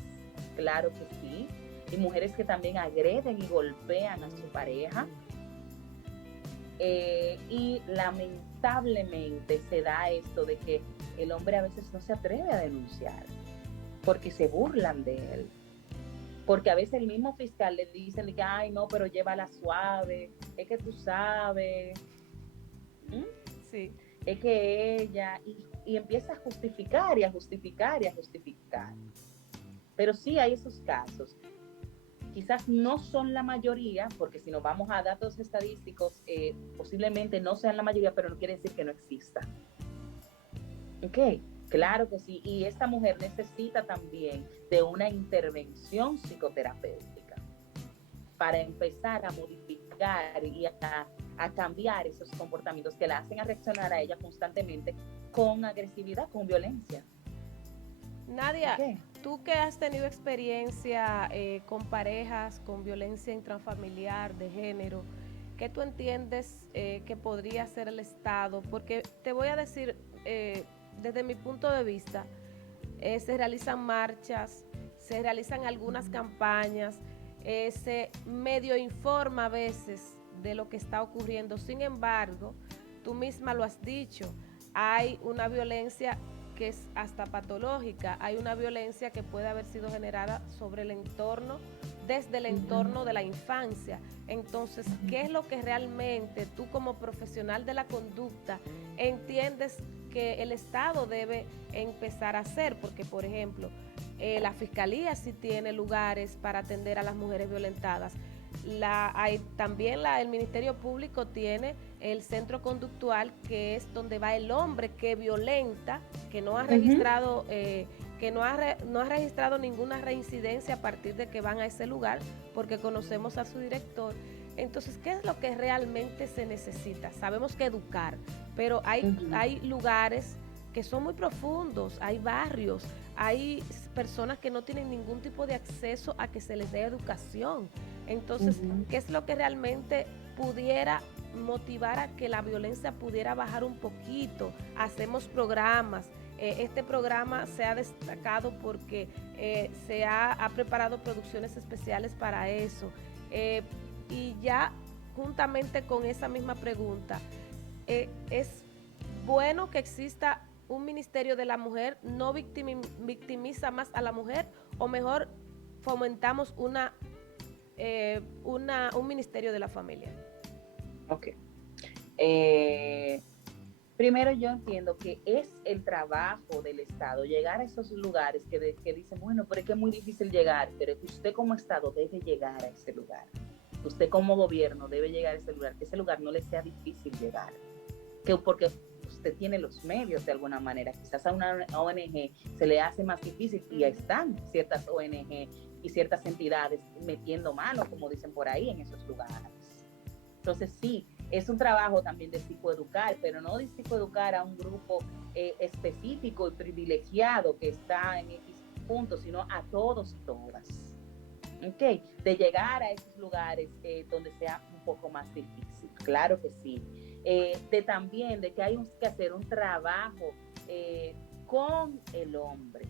claro que sí, y mujeres que también agreden y golpean a su pareja, y lamentablemente se da esto de que el hombre a veces no se atreve a denunciar porque se burlan de él, porque a veces el mismo fiscal le dice que ay no, pero llévala suave, es que tú sabes. Sí. Es que ella, y empieza a justificar y a justificar y a justificar. Pero sí hay esos casos. Quizás no son la mayoría, porque si nos vamos a datos estadísticos, posiblemente no sean la mayoría, pero no quiere decir que no exista. Ok, claro que sí. Y esta mujer necesita también de una intervención psicoterapéutica para empezar a modificar y a cambiar esos comportamientos que la hacen a reaccionar a ella constantemente con agresividad, con violencia. Nadia, okay. Tú que has tenido experiencia con parejas con violencia intrafamiliar de género, ¿qué tú entiendes que podría hacer el Estado? Porque te voy a decir, desde mi punto de vista, se realizan marchas, se realizan algunas campañas, se medio informa a veces de lo que está ocurriendo. Sin embargo, tú misma lo has dicho, hay una violencia que es hasta patológica, hay una violencia que puede haber sido generada sobre el entorno, desde el entorno de la infancia. Entonces, ¿qué es lo que realmente tú como profesional de la conducta entiendes que el Estado debe empezar a hacer? Porque, por ejemplo, la Fiscalía sí tiene lugares para atender a las mujeres violentadas. También el Ministerio Público tiene el centro conductual, que es donde va el hombre que violenta, que no ha registrado, no ha registrado ninguna reincidencia a partir de que van a ese lugar, porque conocemos a su director. Entonces, ¿qué es lo que realmente se necesita? Sabemos que educar, pero hay lugares que son muy profundos, hay barrios, hay personas que no tienen ningún tipo de acceso a que se les dé educación. Entonces, ¿qué es lo que realmente pudiera motivar a que la violencia pudiera bajar un poquito? Hacemos programas. Este programa se ha destacado porque se ha preparado producciones especiales para eso. Y ya juntamente con esa misma pregunta, ¿es bueno que exista un ministerio de la mujer? ¿No victimiza más a la mujer? ¿O mejor fomentamos un ministerio de la familia? Ok. Primero yo entiendo que es el trabajo del Estado llegar a esos lugares que dicen, bueno, pero es que es muy difícil llegar, pero usted como Estado debe llegar a ese lugar. Usted como gobierno debe llegar a ese lugar, que ese lugar no le sea difícil llegar. Porque usted tiene los medios de alguna manera. Quizás a una ONG se le hace más difícil y están ciertas ONG y ciertas entidades metiendo mano, como dicen por ahí, en esos lugares. Entonces sí, es un trabajo también de psicoeducar, pero no de psicoeducar a un grupo específico y privilegiado que está en X puntos, sino a todos y todas. Okay. De llegar a esos lugares donde sea un poco más difícil, claro que sí. También de que hay que hacer un trabajo con el hombre,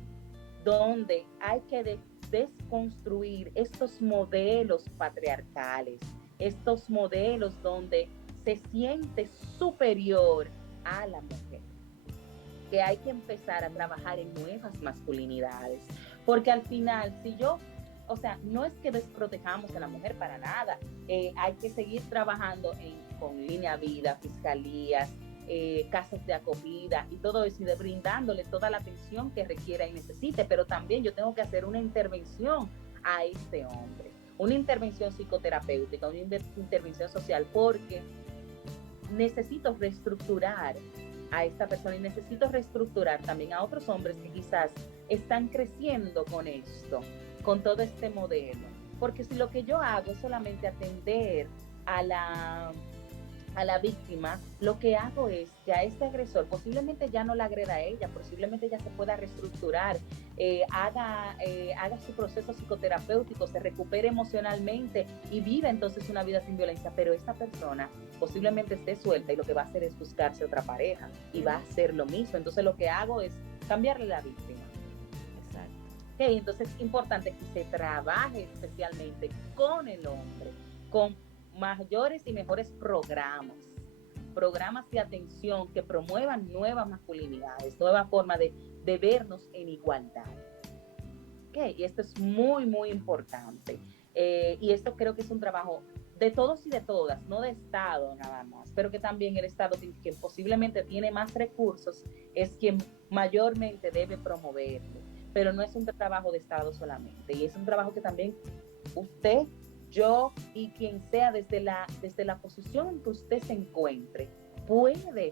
donde hay que desconstruir estos modelos patriarcales, estos modelos donde se siente superior a la mujer, que hay que empezar a trabajar en nuevas masculinidades, porque al final, no es que desprotejamos a la mujer para nada, hay que seguir trabajando con Línea Vida, fiscalías, casas de acogida y todo eso, y de brindándole toda la atención que requiera y necesite, pero también yo tengo que hacer una intervención a este hombre, una intervención psicoterapéutica, una intervención social, porque necesito reestructurar a esta persona y necesito reestructurar también a otros hombres que quizás están creciendo con esto, con todo este modelo. Porque si lo que yo hago es solamente atender a la víctima, lo que hago es que a este agresor posiblemente ya no la agreda a ella, posiblemente ya se pueda reestructurar, haga su proceso psicoterapéutico, se recupere emocionalmente y viva entonces una vida sin violencia, pero esta persona posiblemente esté suelta y lo que va a hacer es buscarse otra pareja y va a hacer lo mismo. Entonces lo que hago es cambiarle la víctima. Exacto. Okay, entonces es importante que se trabaje especialmente con el hombre, con mayores y mejores programas de atención que promuevan nuevas masculinidades, nuevas formas de vernos en igualdad. Okay, y esto es muy, muy importante. Y esto creo que es un trabajo de todos y de todas, no de Estado nada más, pero que también el Estado, que posiblemente tiene más recursos, es quien mayormente debe promoverlo. Pero no es un trabajo de Estado solamente, y es un trabajo que también usted, yo y quien sea desde la posición en que usted se encuentre puede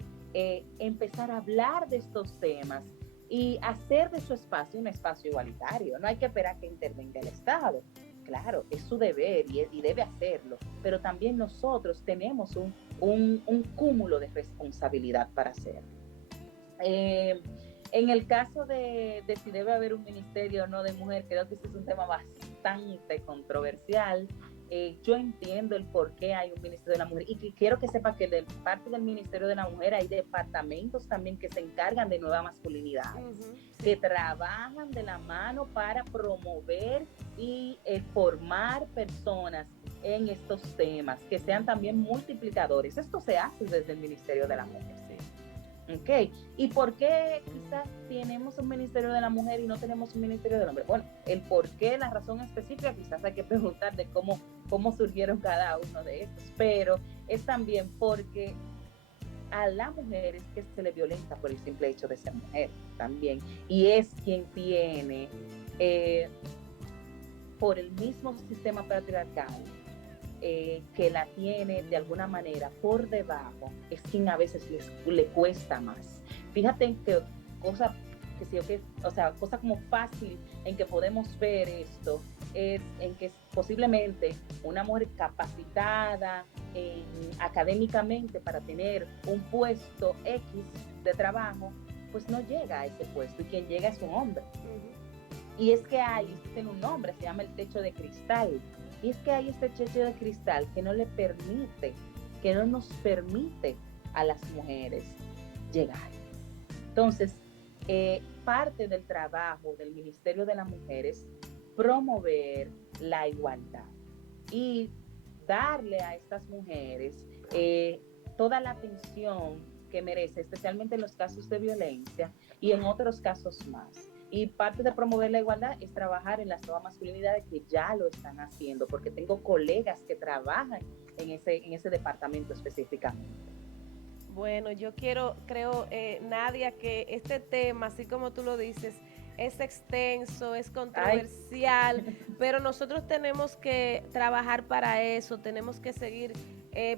empezar a hablar de estos temas y hacer de su espacio un espacio igualitario. No hay que esperar que intervenga el Estado. Claro, es su deber y debe hacerlo, pero también nosotros tenemos un cúmulo de responsabilidad para hacerlo. En el caso de si debe haber un ministerio o no de mujer, creo que ese es un tema bastante controversial. Yo entiendo el por qué hay un Ministerio de la Mujer y quiero que sepa que de parte del Ministerio de la Mujer hay departamentos también que se encargan de nuevas masculinidades, que trabajan de la mano para promover y formar personas en estos temas, que sean también multiplicadores. Esto se hace desde el Ministerio de la Mujer. Okay. ¿Y por qué quizás tenemos un Ministerio de la Mujer y no tenemos un Ministerio del Hombre? Bueno, el por qué, la razón específica, quizás hay que preguntar de cómo surgieron cada uno de estos, pero es también porque a la mujer es que se le violenta por el simple hecho de ser mujer también, y es quien tiene, por el mismo sistema patriarcal, que la tiene de alguna manera por debajo, es quien a veces le cuesta más. Fíjate que cosa como fácil en que podemos ver esto es en que posiblemente una mujer capacitada académicamente para tener un puesto X de trabajo, pues no llega a ese puesto, y quien llega es un hombre. Y es que tiene un nombre, se llama el techo de cristal. Y es que hay este techo de cristal que no nos permite a las mujeres llegar. Entonces, parte del trabajo del Ministerio de la Mujer es promover la igualdad y darle a estas mujeres toda la atención que merece, especialmente en los casos de violencia y en otros casos más. Y parte de promover la igualdad es trabajar en las nuevas masculinidades que ya lo están haciendo, porque tengo colegas que trabajan en ese departamento específicamente. Bueno, yo creo, Nadia, que este tema, así como tú lo dices, es extenso, es controversial, pero nosotros tenemos que trabajar para eso, tenemos que seguir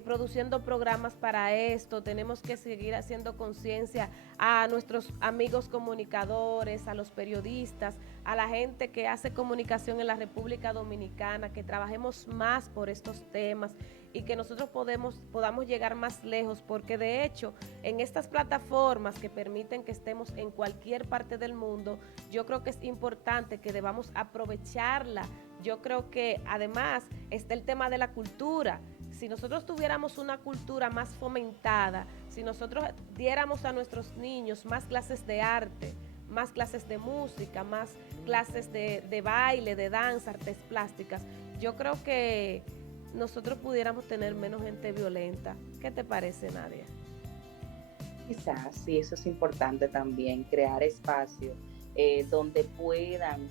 produciendo programas para esto, tenemos que seguir haciendo conciencia a nuestros amigos comunicadores, a los periodistas, a la gente que hace comunicación en la República Dominicana, que trabajemos más por estos temas y que nosotros podamos llegar más lejos, porque de hecho en estas plataformas que permiten que estemos en cualquier parte del mundo, yo creo que es importante que debamos aprovecharla. Yo creo que además está el tema de la cultura. Si nosotros tuviéramos una cultura más fomentada, si nosotros diéramos a nuestros niños más clases de arte, más clases de música, más clases de baile, de danza, artes plásticas, yo creo que nosotros pudiéramos tener menos gente violenta. ¿Qué te parece, Nadia? Quizás, sí, eso es importante también, crear espacios donde puedan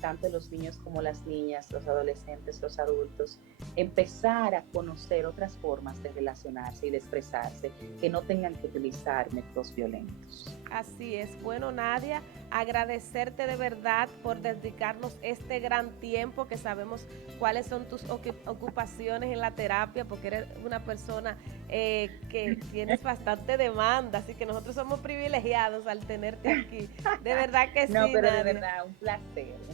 tanto los niños como las niñas, los adolescentes, los adultos, empezar a conocer otras formas de relacionarse y de expresarse que no tengan que utilizar métodos violentos. Así es. Bueno, Nadia, agradecerte de verdad por dedicarnos este gran tiempo, que sabemos cuáles son tus ocupaciones en la terapia, porque eres una persona que tienes bastante demanda, así que nosotros somos privilegiados al tenerte aquí. De verdad que no, sí, pero Nadia. de verdad, un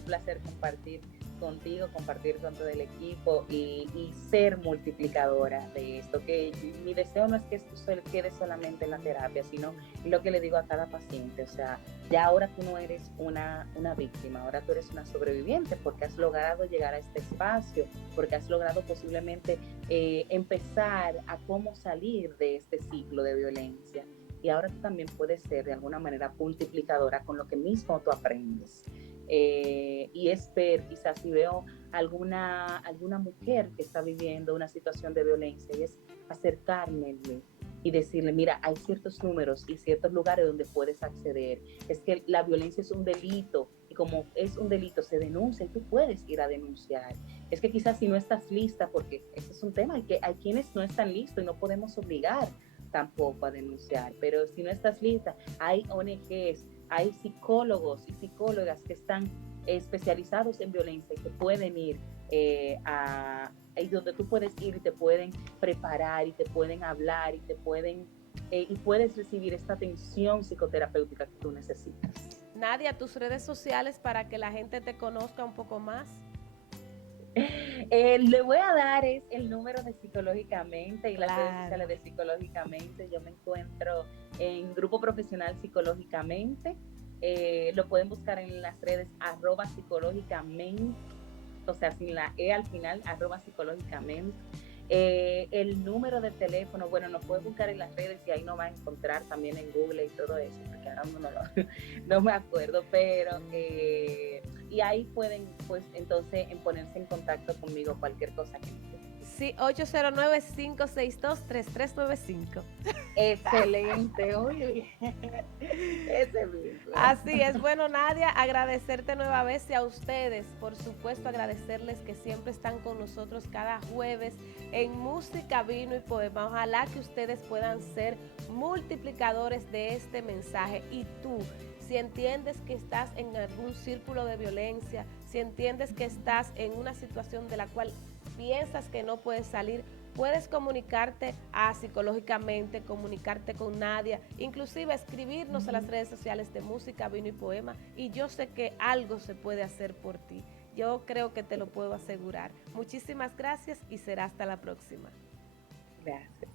placer compartir contigo, compartir con todo el equipo y ser multiplicadora de esto, que mi deseo no es que esto quede solamente en la terapia, sino lo que le digo a cada paciente, o sea, ya ahora tú no eres una víctima, ahora tú eres una sobreviviente porque has logrado llegar a este espacio, porque has logrado posiblemente empezar a cómo salir de este ciclo de violencia. Y ahora tú también puedes ser de alguna manera multiplicadora con lo que mismo tú aprendes. Y es ver, quizás si veo alguna mujer que está viviendo una situación de violencia, y es acercarme y decirle, mira, hay ciertos números y ciertos lugares donde puedes acceder. Es que la violencia es un delito y como es un delito se denuncia y tú puedes ir a denunciar. Es que quizás si no estás lista, porque ese es un tema, que hay quienes no están listos y no podemos obligar tampoco a denunciar, pero si no estás lista, hay ONGs, hay psicólogos y psicólogas que están especializados en violencia y que pueden ir ahí donde tú puedes ir y te pueden preparar y te pueden hablar y te pueden y puedes recibir esta atención psicoterapéutica que tú necesitas. Nadia, tus redes sociales para que la gente te conozca un poco más. Le voy a dar es el número de Psicológicamente y las redes sociales de Psicológicamente. Yo me encuentro en Grupo Profesional Psicológicamente. Lo pueden buscar en las redes @psicológicamente, o sea, sin la E al final, @psicológicamente. El número de teléfono, bueno, nos pueden buscar en las redes y ahí nos va a encontrar también en Google y todo eso, porque ahora no me acuerdo, pero y ahí pueden pues entonces ponerse en contacto conmigo cualquier cosa que necesiten. Sí, 809-562-3395. Excelente, oye. Ese mismo. Así es. Bueno, Nadia, agradecerte nueva vez y a ustedes, por supuesto, agradecerles que siempre están con nosotros cada jueves en Música, Vino y Poema. Ojalá que ustedes puedan ser multiplicadores de este mensaje. Y tú, si entiendes que estás en algún círculo de violencia, si entiendes que estás en una situación de la cual piensas que no puedes salir, puedes comunicarte Psicológicamente, comunicarte con Nadia, inclusive escribirnos a las redes sociales de Música, Vino y Poema, y yo sé que algo se puede hacer por ti. Yo creo que te lo puedo asegurar. Muchísimas gracias y será hasta la próxima. Gracias.